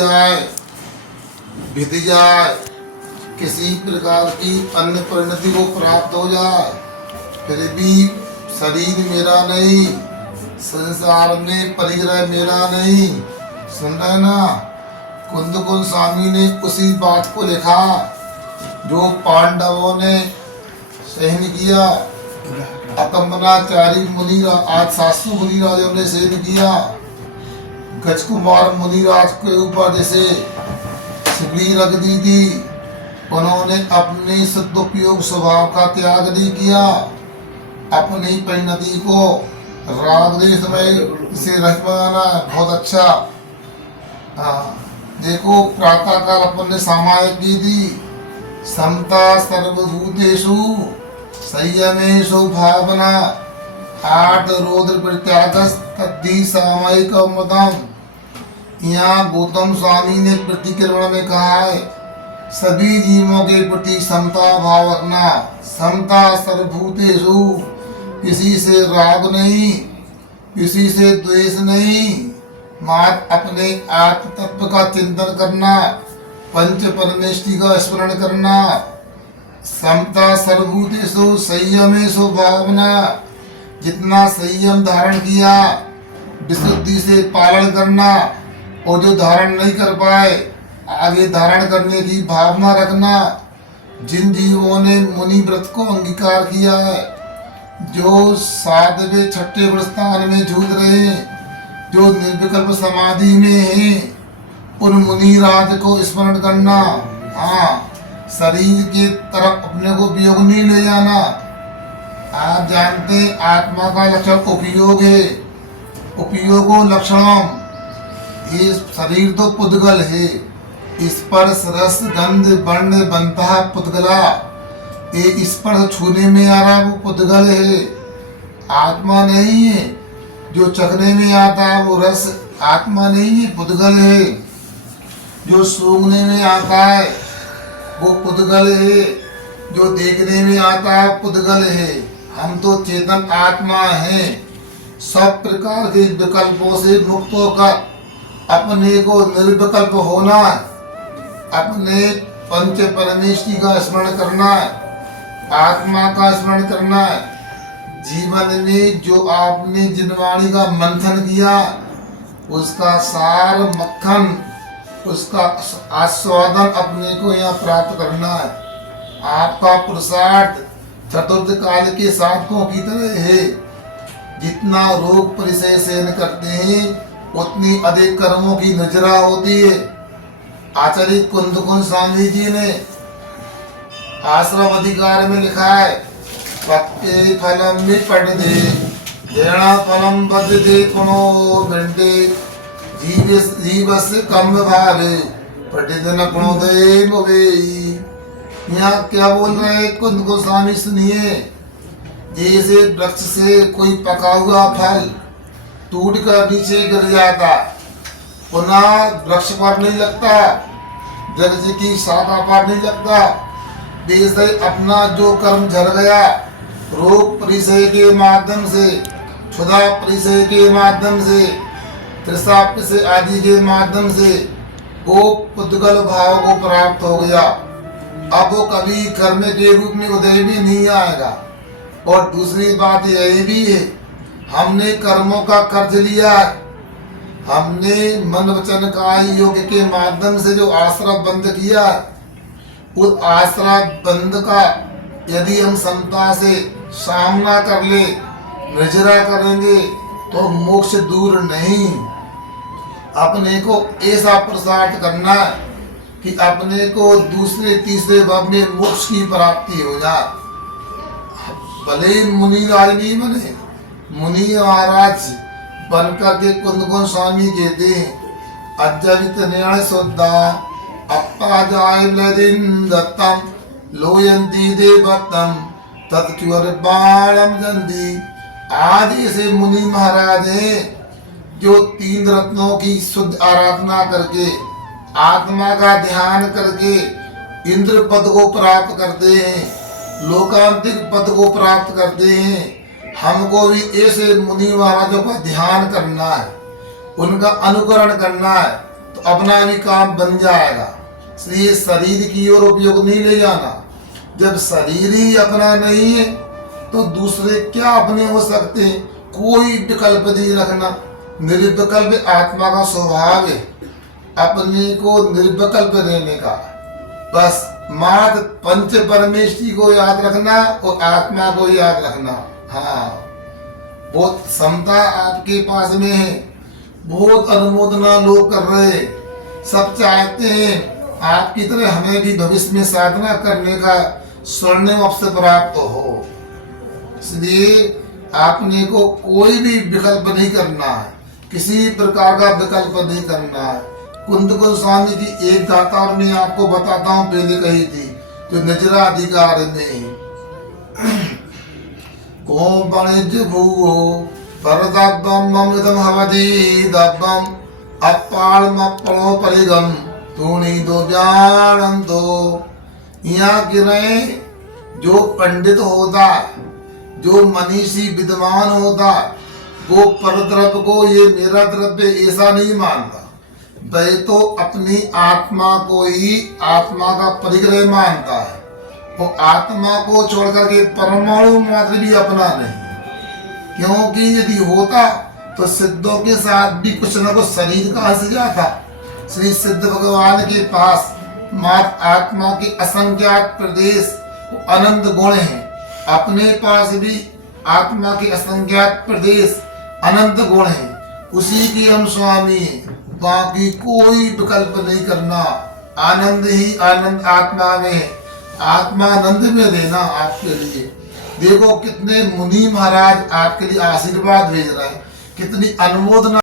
जाए, बीत जाए, किसी प्रकार की अन्य परिणति को प्राप्त हो जाए, फिर भी शरीर मेरा नहीं, संसार में परिग्रह मेरा नहीं। सुन रहे ना, कुंद स्वामी ने उसी बात को लिखा जो पांडवों ने सहन किया, अकम्बनाचारी मुनिराज, आज सासू मुनिराजों ने सहन किया। गजकुमार मुनिराज के ऊपर जैसे सिकड़ी रख दी थी, उन्होंने अपने सदुपयोग स्वभाव का त्याग नहीं किया, अपनी परिणति को राग देश में से रख बनाना बहुत अच्छा। देखो प्रातः काल अपन ने समाय की थी, समता सर्वभूतेषु संयमेषु भावना, 8 रौद्र परित्यागस तद्धि सामयिक मतम। यहाँ गौतम स्वामी ने प्रतिक्रमण में कहा है, सभी जीवों के प्रति समता भाव रखना, समता सर्वभूतेषु, किसी से राग नहीं, किसी से द्वेष नहीं, मात्र अपने आत्म तत्व का चिंतन करना, पंच परमेष्टि का स्मरण करना, समता सर्वभूतेषु संयमेषु भावना, जितना संयम धारण किया, विशुद्धि से पालन करना, और जो धारण नहीं कर पाए आगे धारण करने की भावना रखना। जिन जीवों ने मुनि व्रत को अंगीकार किया है, जो 7वें 6ठे स्थान में जूझ रहे हैं, जो निर्विकल्प समाधि में हैं, उन मुनि राज को स्मरण करना। हाँ, शरीर के तरफ अपने को वियोग नहीं ले जाना। आप जानते हैं आत्मा का लक्षण उपयोग है, उपयोगो लक्षणम। ये शरीर तो पुद्गल है, स्पर्श रस गंध वर्ण बनता पुद्गला। ये स्पर्श छूने में आ रहा वो पुद्गल है, आत्मा नहीं है। जो चखने में आता है वो रस आत्मा नहीं है, पुद्गल है। जो सूंघने में आता है वो पुद्गल है, जो देखने में आता है पुद्गल है। हम तो चेतन आत्मा हैं। सब प्रकार के विकल्पों से मुक्त होकर अपने को निर्विकल्प होना, अपने पंच परमेष्टि का स्मरण करना, आत्मा का स्मरण करना। जीवन में जो आपने जिन वाणी का मंथन किया, उसका सार मक्खन, उसका आस्वादन अपने को यहाँ प्राप्त करना है। आपका पुरुषार्थ चतुर्थ काल के साधकों की तरह है। जितना रोग परिचय सहन करते हैं, उतनी अधिक कर्मों की नजरा होती है। आचार्य कुंद स्वामी जी ने आश्रम अधिकार में लिखा है, पक्के फलम में पढ़ दे, देना फलम बद दे पुनो भिंडे, जीवस कम भावे पढ़े न पुनो दे मोवेई। यहाँ क्या बोल रहे हैं कुंद गोस्वामी, सुनिए। जैसे वृक्ष से कोई पका हुआ फल टूट कर नीचे गिर जाता, पुनः वृक्ष पर नहीं लगता, वृक्ष की शाखा पर नहीं लगता। वैसे अपना जो कर्म झर गया, रोग परिचय के माध्यम से, क्षुधा परिचय के माध्यम से, तृषा परिचय आदि के माध्यम से वो पुद्गल भाव को प्राप्त हो गया। अब वो कभी कर्म के रूप में उदय भी नहीं आएगा। और दूसरी बात यही भी है, हमने कर्मों का कर्ज लिया, हमने मन वचन काय योग के माध्यम से जो आश्रय बंद किया, उस आश्रय बंद का यदि हम समता से सामना कर ले, निर्जरा करेंगे, तो मोक्ष दूर नहीं। अपने को ऐसा पुरुषार्थ करना कि अपने को दूसरे तीसरे भाव में मोक्ष की प्राप्ति हो जाए। भले मुनि राज नहीं बने, मुनि महाराज बन करके कुंद गोस्वामी कहते हैं, अज्जवित निर्णय शुद्धा अप्पा जाय दत्तम लोयंती देवत्तम तत्चुर बाणम जंदी। आदि से मुनि महाराज हैं जो 3 रत्नों की शुद्ध आराधना करके, आत्मा का ध्यान करके इंद्र पद को प्राप्त करते हैं, लोकांतिक पद को प्राप्त करते हैं। हमको भी ऐसे मुनि महाराजों का ध्यान करना है, उनका अनुकरण करना है, तो तो अपना भी काम बन जाएगा। इसलिए शरीर की ओर उपयोग नहीं ले जाना। जब शरीर ही अपना नहीं है तो दूसरे क्या अपने हो सकते हैं। कोई विकल्प नहीं रखना। निर्विकल्प आत्मा का स्वभाव है अपने को निर्विकल्प रहने का। बस मात्र पंच परमेश्वरी को याद रखना और आत्मा को याद रखना। हाँ, बहुत क्षमता आपके पास में है। बहुत अनुमोदना लोग कर रहे हैं। सब चाहते हैं आपकी तरह हमें भी भविष्य में साधना करने का स्वर्णिम अवसर प्राप्त हो। इसलिए आपने को कोई भी विकल्प नहीं करना है। किसी प्रकार का विकल्प नहीं करना है। कुंद गोस्वामी की एक गाथा मैं आपको बताता हूँ, पहले कही थी, जो निजरा अधिकार में को वाणिज भूगो परदब्बम ममृतम हवदी दब्बम अपाड़मपड़ो परिगम तूणी दो जानम दो। यहाँ गिरे जो पंडित होता है, जो मनीषी विद्वान होता है, वो परद्रव्य को ये मेरा द्रव्य ऐसा नहीं मानता। वह तो अपनी आत्मा को ही आत्मा का परिग्रह मानता है। वो आत्मा को छोड़कर के परमाणु मात्र भी अपना नहीं। क्योंकि यदि होता तो सिद्धों के साथ भी कुछ न कुछ शरीर का हंस जाता। श्री सिद्ध भगवान के पास मात्र आत्मा के असंख्यात प्रदेश अनंत गुण हैं। अपने पास भी आत्मा के असंख्यात प्रदेश अनंत गुण हैं। उसी के हम स्वामी हैं। बाकी कोई विकल्प नहीं करना। आनंद ही आनंद आत्मा में है। आत्मानंद में देना आपके लिए। देखो कितने मुनि महाराज आपके लिए आशीर्वाद भेज रहे हैं, कितनी अनुमोदना